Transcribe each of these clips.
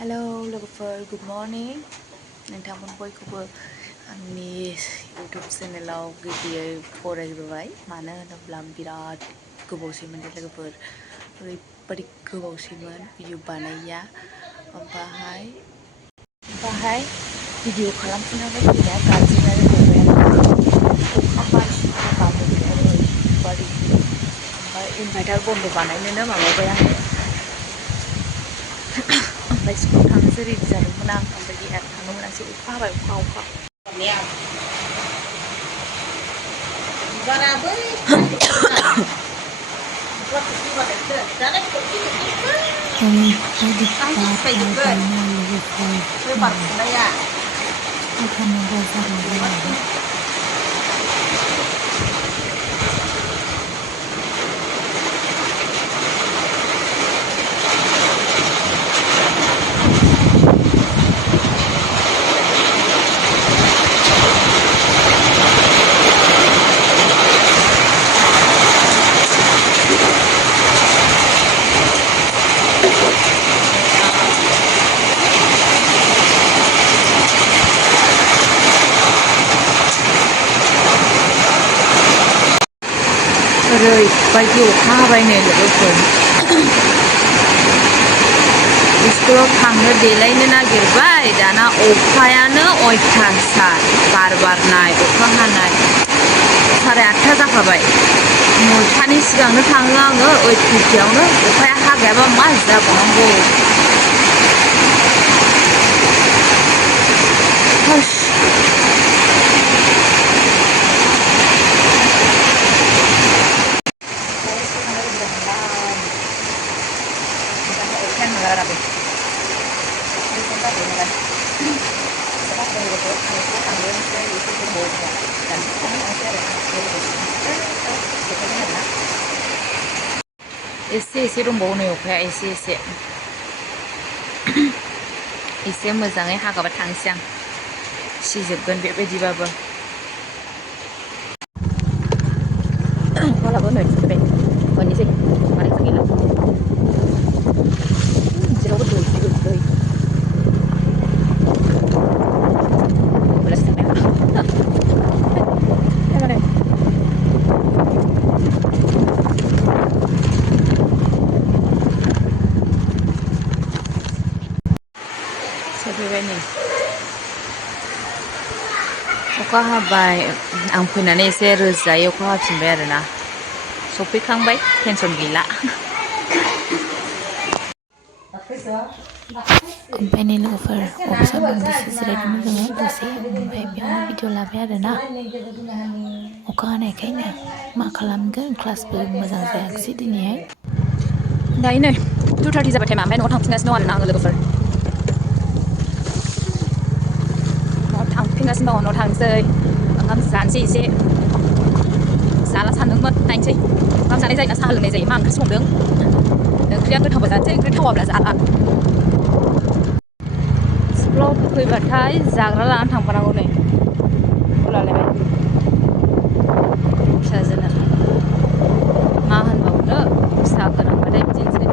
Hello logofer, good morning. नोंथांमोन बयखौबो आंनि YouTube चेनेलाव गिबियै फरायग्रोबाय मानो होनोब्ला बिराद गोबावसैमोन लोगोफोर ओरैबादि गोबावसैमोन भिडिअ बानायैया ओमफ्राय भिडिअ खालामफिननानै फैनाया गाज्रियानो गबाय अखा बारसि हाबामोन ओरैबादि ओमफ्राय इनभार्टार बन्द बानायनोनो माबाबाय आङो ओमफ्राय स्कुलाव थांनोसो रेडि जादोंमोन आं ओमफ्राय गैया थांनो मोनासै अखा हाबाय अखा ओरैबायदि अखा हाबाय नै लोगोफोर स्कुलाव थांनो देलायनो नागिरबाय दाना अखायानो अयथासार बार बारनाय अखा हानाय 8:30 जाखाबाय 9टानि सिगांनो थाङो आङो 8:50आवनो अखाया हागायाबा मा जाबावनांगौ एसे दंबावो नै अखाया एसे मोजाङै हागाबा थांसै आं सिजोबगोन बेबायदिबाबो गलाबो नै फैबाय मोननोसै मारै गैला जेरावबो दै सफैबाय नै अखा हाबाय आं फैनानै एसे रोजायै अखा हाफिनबाय आरोना सफैखांबाय टेनसन गैला ओमफ्राय नै लोगोफोर अफिसाव दसे जिरायदोंमोन जोङो दसे ओमफ्राय बेयावनो भिडिअ लाबाय आरोना अखा हानायखायनो मा खालामगोन क्लासबो मोजां जायाखिसै दिनैहाय दायो नै 2:30 जाबाय टाइमा ओमफ्राय न'आव थांफिनगासिनो दं आरोना आङो लोगोफोर थांफिनगासिनो दङ न'आव थांसै ओंखाम जानोसै एसे जाला सानदोंमोन नायनोसै ओंखाम जानाय जायो ना साहा लोंनाय जायो मा ओंख्रि संदों ओंख्रिया गोथावबा जानोसै ओंख्रि थावाब्ला जाला स्कुलाव फैबाथाय जाग्रा लानानै थांफानांगौ नै लालायबाय फिसाजोनो मा होनबावनो फिसा गोनांबाथाय बिदिनोसै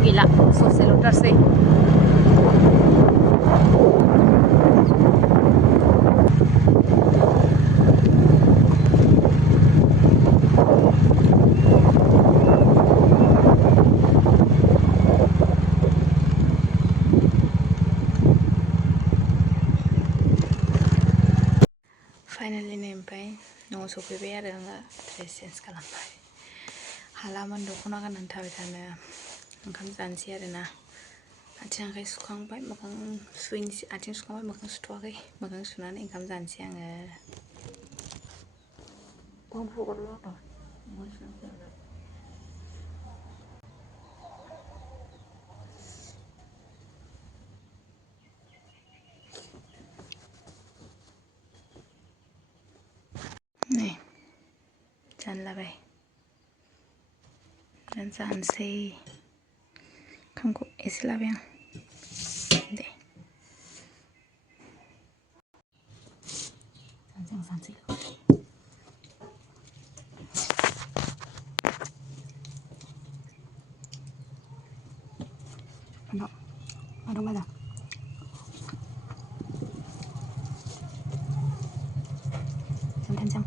gila sosialutarsै फाइनालि नै ओमफ्राय न'आव सफैबाय आरो आङो ड्रेस चेन्ज खालामबाय हालामोन दख'ना गाननानै थाबाय थानो ओंखाम जानोसै आरोना आथिं आखाइ सुखांबाय मोखां सुहैनोसै आथिं सुखांबाय मोखां सुथ'वाखै मोखां सुनानै ओंखाम जानोसै आङो नै जानलाबाय जानोसै ओंखामखौ एसे लाबाय आं दे जानोसै Ada mana? Jam.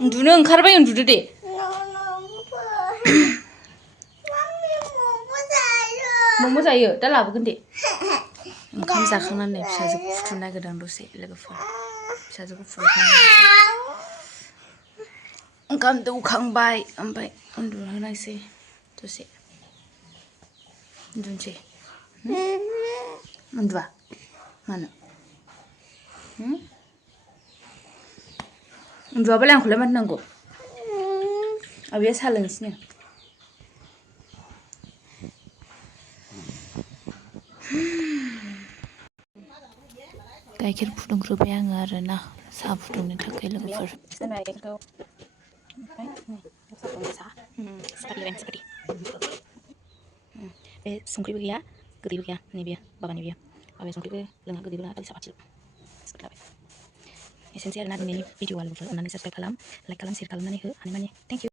उन्दुनो ओंखारबाय उन्दुदो दे मम' जायो दा लाबोगोन दे ओंखाम जाखांनानै फिसाजोखौ फुथुनो नागिरदों दसे लोगोफोर फिसाजोखौ फुथुखांनानै ओंखाम दौखांबाय ओमफ्राय उन्दुहोनोसै दसे उन्दुनोसै उन्दुआ मानो उन्दुआबालाय आंखौलाय मानो नांगौ आबैया साहा लोंसैनो गाइखेर फुदुंग्रोबाय आङो आरोना साहा फुदुंनो थाखाय लोगोफोर बे संख्रिबो गैया गोदैबो गैया नैबे बाबानि बेयो बाबाया संख्रिबो लोङा गोदैबो लोङा खालि सापातिल' एसेनोसै आरोना दिनैनि भिडिअ'आ लोगोफोर अननानै साबस्क्राइब खालाम लाइक खालाम शेयार खालामनानै हो हानायमानि थेंक इउ